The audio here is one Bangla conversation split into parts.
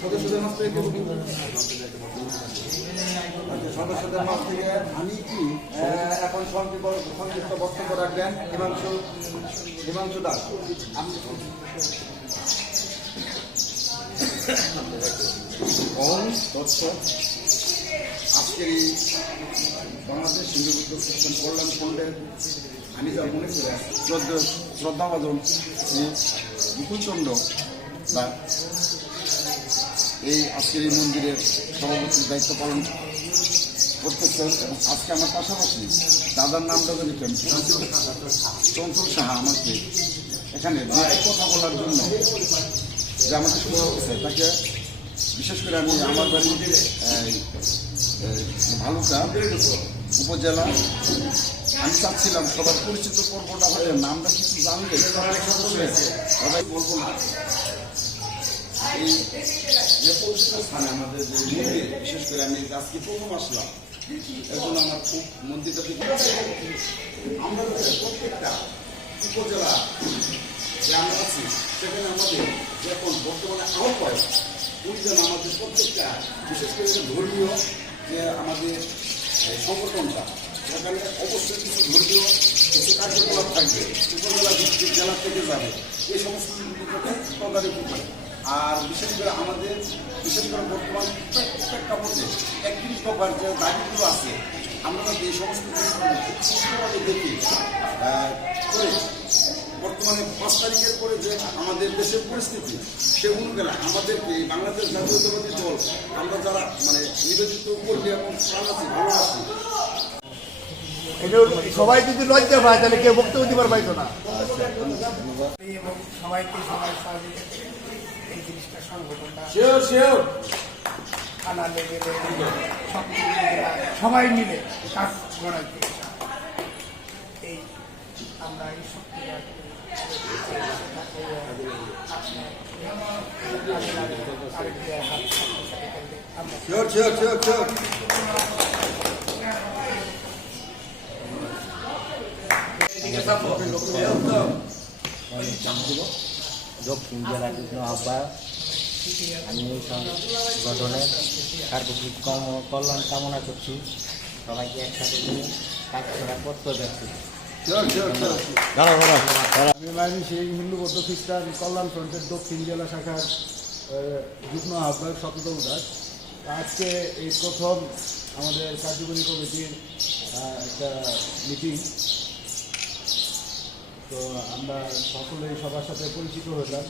সদস্যদের মাছ থেকে আচ্ছা, সদস্যদের মাছ থেকে আমি কি এখন সংক্ষিপ্ত বক্তব্য রাখবেন? হিমাংশু হিমাংশু দাস। দত্ত আজকের এই বাংলাদেশ হিন্দু কল্যাণ ফন্ডের আমি যা মনে করে শ্রদ্ধা শ্রদ্ধাভাজন শ্রী মুকুলচন্দ্র এই আজকের এই মন্দিরের সভাপতির দায়িত্ব পালন করতেছেন এবং আজকে আমার পাশাপাশি দাদার নামটা যদি চঞ্চল সাহা আমাকে এখানে কথা বলার জন্য যে আমাকে সুযোগ দিচ্ছে তাকে বিশেষ করে আমি আমার বাড়ি ভালুকা উপজেলা। আমি চাচ্ছিলাম সবার পরিচিত পর্বটা হলে নামটা কিছু জানলে বলব না। যে পরিচিত স্থানে আমাদের যে মন্দির, বিশেষ করে আমি আজকে প্রথম আসলাম এখন আমার খুব মন্দিরটা দেখে আমরা প্রত্যেকটা উপজেলা যে আমরা আছি, সেখানে আমাদের এখন বর্তমানে আহ্ব হয় ওই যেন আমাদের প্রত্যেকটা, বিশেষ করে যে ধর্মীয় যে আমাদের সংগঠনটা, সেখানে অবশ্যই কিছু ধর্মীয় কিছু কার্যকলাপ থাকবে। উপজেলা ভিত্তিক জেলা থেকে যাবে। এই সমস্ত তদারকি করে আর বিশেষ করে আমাদের বিশেষ করে বর্তমান প্রেক্ষাপটে একত্রিশ দফার যে দাবিগুলো আছে আমরা এই সমস্ত জিনিসগুলো দেখি করে বর্তমানে পাঁচ তারিখের পরে যে আমাদের দেশের পরিস্থিতি সে অনুযায়ী আমাদেরকে বাংলাদেশ জাতীয়তাবাদী দল আমরা যারা মানে নিবেদিত কর্মী এবং প্রাণ আছি। ভালোবাসি এটা সবাই যদি লজ্জা পায় তাহলে কেউ বক্তব্য দিবার পাইতো না। এবং সবাইকে সবাই করে জিনিসটা সংগঠনটা শিওর শিওর থানা লেভেলে সবাই মিলে কাজ করার চেষ্টা এই আমরা এই আমরা শিওর শিওর শিওর শিওর দক্ষিণ জেলা যুগ্ম আহ্বায়ক আমি এই সংগঠনের কর্ম কল্যাণ কামনা করছি। সবাইকে একসাথে নিয়ে কাজ করার প্রত্যয় ব্যক্ত আমি মাইনি সিং হিন্দু বৌদ্ধ খ্রিস্টান কল্যাণ ফ্রন্টের দক্ষিণ জেলা শাখার যুগ্ম আহ্বায়ক সততম দাস। আজকে এই প্রথম আমাদের কার্যকরী কমিটির একটা মিটিং তো আমরা সকলেই সবার সাথে পরিচিত হলাম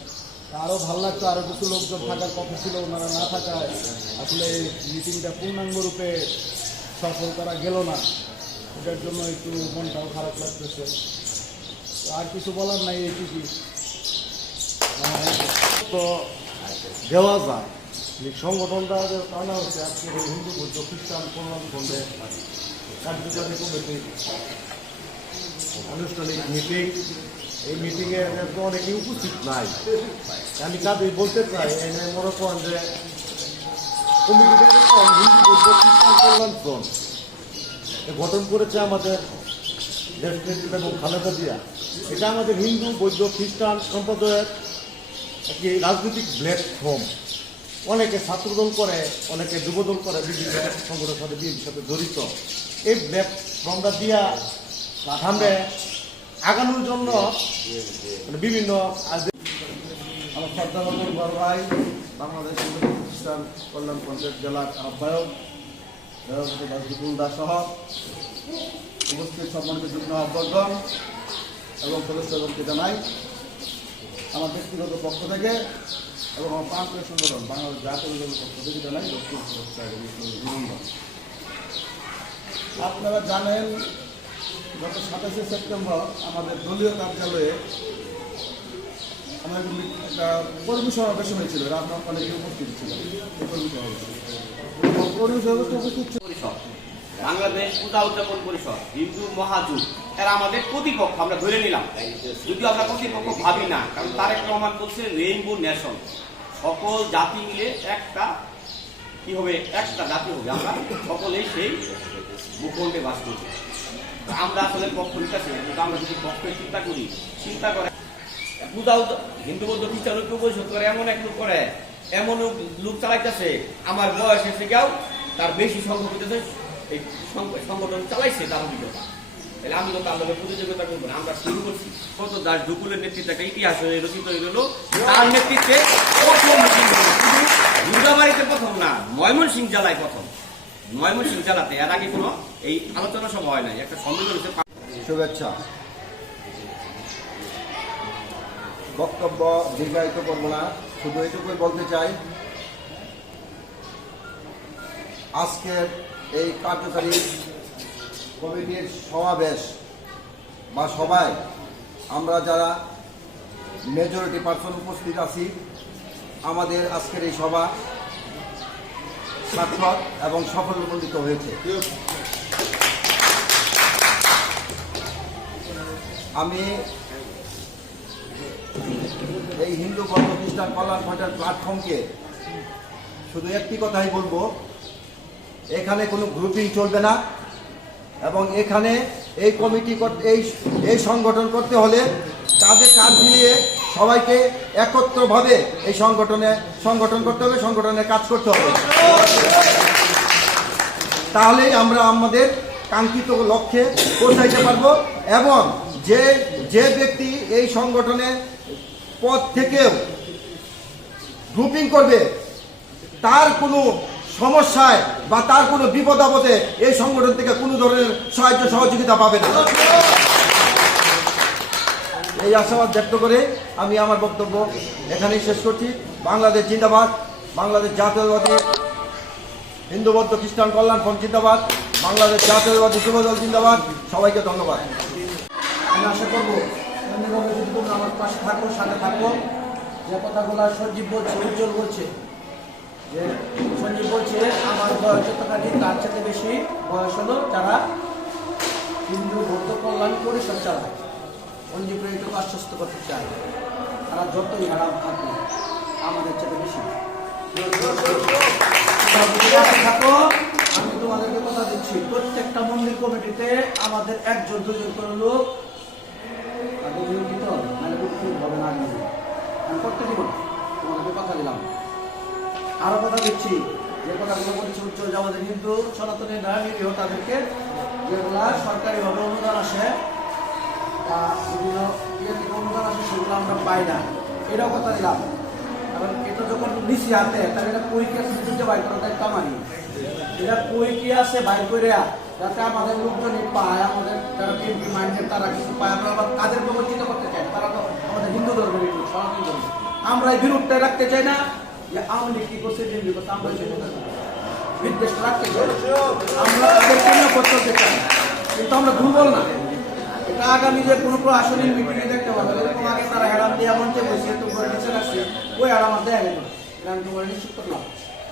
আরও ভালো লাগতো আরও কিছু লোকজন থাকার কথা ছিল, ওনারা না থাকায় আসলে এই মিটিংটা পূর্ণাঙ্গ রূপে সফল করা গেল না। এটার জন্য একটু মনটাও খারাপ লাগতেছে। আর কিছু বলার নাই এই এইটুকুই। তো দেওয়া যায় সংগঠনটা আনা হচ্ছে আজকে হিন্দু বৌদ্ধ খ্রিস্টান কল্যাণ ফন্ডে কার্যকারী কমিটির আনুষ্ঠানিক মিটিং এই মিটিংয়ে তো অনেকে উপস্থিত নাই। আমি কাজে বলতে চাই, এনে মনে করেন যে গঠন করেছে আমাদের নেত্রী এবং খালেদা জিয়া। এটা আমাদের হিন্দু, বৌদ্ধ, খ্রিস্টান সম্প্রদায়ের একটি রাজনৈতিক প্ল্যাটফর্ম অনেকে ছাত্রদল করে, অনেকে যুবদল করে, বিভিন্ন সংগঠনের সাথে সাথে জড়িত। এই প্ল্যাটফর্মটা দিয়া সামনে আগানোর জন্য মানে বিভিন্ন আমার ভাই, বাংলাদেশ কল্যাণ পঞ্চায়েত জেলার আহ্বায়ক বাসুকুল দাস সহ উপস্থিত সম্মানিত যুগ্ম এবং সদস্যগণকে জানাই আমার ব্যক্তিগত পক্ষ থেকে এবং আমার প্রান্তীয় সংগঠন, বাংলাদেশ জাতীয় দলের পক্ষ থেকে জানাই দক্ষিণ আপনারা জানেন গত সাতাশে সেপ্টেম্বর আমাদের দলীয় কার্যালয়ে আমাদের একটা কর্মী সমাবেশ হয়েছিল রাজনাথ অনেকে উপস্থিত ছিল। কর্মী সমাবেশে। উপস্থিত ছিল। বাংলাদেশ পূজা উদযাপন পরিষদ, হিন্দু মহাজুট এরা আমাদের প্রতিপক্ষ, আমরা ধরে নিলাম। যদিও আমরা প্রতিপক্ষ ভাবি না, কারণ তারেক রহমান বলছে রেইনবো নেশন সকল জাতি মিলে একটা, কি হবে, একটা জাতি হবে। আমরা সকলেই সেই ভূখণ্ডে বাস করছি আমরা আসলে পক্ষ নিতেছি কিন্তু আমরা যদি পক্ষে চিন্তা করি চিন্তা করে উদ- হিন্দু বৌদ্ধ খ্রিস্টান ঐক্য পরিষদ করে এমন এক লোক করে এমন লোক চালাইতেছে আমার বয়স এসে গেও তার বেশি সংগঠিত এই সংগঠন চালাইছে তার অভিজ্ঞতা। তাহলে আমি তো তার লোকের প্রতিযোগিতা করব না আমরা শুরু করছি। কত দাস দুকুলের নেতৃত্বে একটা ইতিহাস হয়ে রচিত হয়ে গেল তার নেতৃত্বে দুর্গাবাড়িতে প্রথম না ময়মনসিং জেলায় প্রথম। ময়মনসিং জেলাতে এর আগে কোনো এই আলোচনা সভা হয় নাই। একটা সম্মেলন হচ্ছে শুভেচ্ছা। বক্তব্য দীর্ঘায়িত করব না, শুধু এটুকুই বলতে চাই। আজকের এই কার্যকারী কমিটির সমাবেশ বা সবাই আমরা যারা মেজরিটি পার্সন উপস্থিত আছি, আমাদের আজকের এই সভা সার্থক এবং সফলমণ্ডিত হয়েছে। আমি এই হিন্দু বৌদ্ধ খ্রিস্টান কল্যাণ ফ্রন্টের প্ল্যাটফর্মকে শুধু একটি কথাই বলব, এখানে কোনো গ্রুপিং চলবে না এবং এখানে এই কমিটি এই এই সংগঠন করতে হলে কাঁধে কাঁধ মিলিয়ে সবাইকে একত্রভাবে এই সংগঠনে সংগঠন করতে হবে, সংগঠনের কাজ করতে হবে। তাহলেই আমরা আমাদের কাঙ্ক্ষিত লক্ষ্যে পৌঁছাইতে পারব এবং যে যে ব্যক্তি এই সংগঠনে পদ থেকেও গ্রুপিং করবে, তার কোনো সমস্যায় বা তার কোনো বিপদ আপদে এই সংগঠন থেকে কোনো ধরনের সাহায্য সহযোগিতা পাবে না। এই আশাবাদ ব্যক্ত করে আমি আমার বক্তব্য এখানেই শেষ করছি। বাংলাদেশ জিন্দাবাদ। বাংলাদেশ জাতীয়তাবাদী হিন্দু বৌদ্ধ খ্রিস্টান কল্যাণ ফ্রন্ট জিন্দাবাদ। বাংলাদেশ জাতীয়তাবাদী যুবদল জিন্দাবাদ। সবাইকে ধন্যবাদ। আমি আশা করব যদি আমার পাশে থাকো, সাথে থাকো। যে কথাগুলো সঞ্জীব বলছে, উজ্জ্বল বলছে। যে সঞ্জীব বলছে, আমার বয়স যতখানি, তার সাথে বেশি বয়স হলো যারা হিন্দু বৌদ্ধ কল্যাণ পরিষদ চালায়। এইটুকু আশ্বস্ত করতে চায়। তারা যতই হারাম থাকবে আমাদের চেয়ে বেশি। থাকো আমি তোমাদেরকে কথা দিচ্ছি, প্রত্যেকটা মন্দির কমিটিতে আমাদের একজন, দুজন করে লোক। না তোমাদেরকে কথা দিলাম। আরও কথা দিচ্ছি, যে কথাগুলো বলছে যে আমাদের হিন্দু, সনাতনী না নিরীহ তাদেরকে যেগুলা সরকারিভাবে অনুদান আসে বা বিভিন্ন ইয়ে অনুদান আসে সেগুলো আমরা পাই না। এটাও কথা কারণ এটা যখন নিচে হাতে তাহলে এটা কই কি আছে করার দায়িত্ব আমারই এটা কি আছে, বাইর করে যাতে আমাদের লোকজনই পায়, আমাদের যারা বিএনপি মাইন্ডের তারা কিছু পায়। আমরা আবার তাদের প্রবর্তিত করতে চাই, তারা তো আমাদের হিন্দু ধর্মের সনাতন ধর্ম আমরা এই বিরোধটা রাখতে চাই না যে আওয়ামী লীগ কি করছে বিএনপি করছে, আমরা করতে বিদ্বেষ রাখতে চাই। আমরা করতে চাই। কিন্তু আমরা দুর্বল না। আগামী যে কোনো প্রশাসনিক মিটিংয়ে দেখতে পাবে এরকম আগে তারা হেরাম দিয়ে মঞ্চে বসে তো করে নিচে রাখছে ওই হেরাম আর দেখা গেল এটা আমি তোমার নিশ্চিত করলাম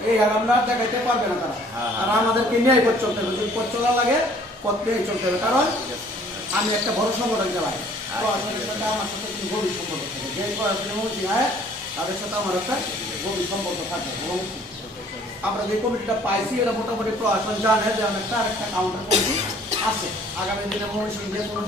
এই আর দেখাইতে পারবে না তারা। আর আমাদেরকে ন্যায় পথ চলতে হবে যদি পথ চলা লাগে পথ নিয়েই চলতে হবে। কারণ আমি একটা বড় সংগঠন চালাই প্রশাসনের সাথে আমার সাথে কিন্তু গভীর সম্পর্ক থাকে। যে প্রশাসনের মন্ত্রী হয় তাদের সাথে আমার একটা গভীর সম্পর্ক থাকে। এবং আমরা যে কমিটিটা পাইছি এটা মোটামুটি প্রশাসন জানে যে অনেকটা আরেকটা কাউন্টার কমিটি আছে। আগামী দিনে মনে যে কোনো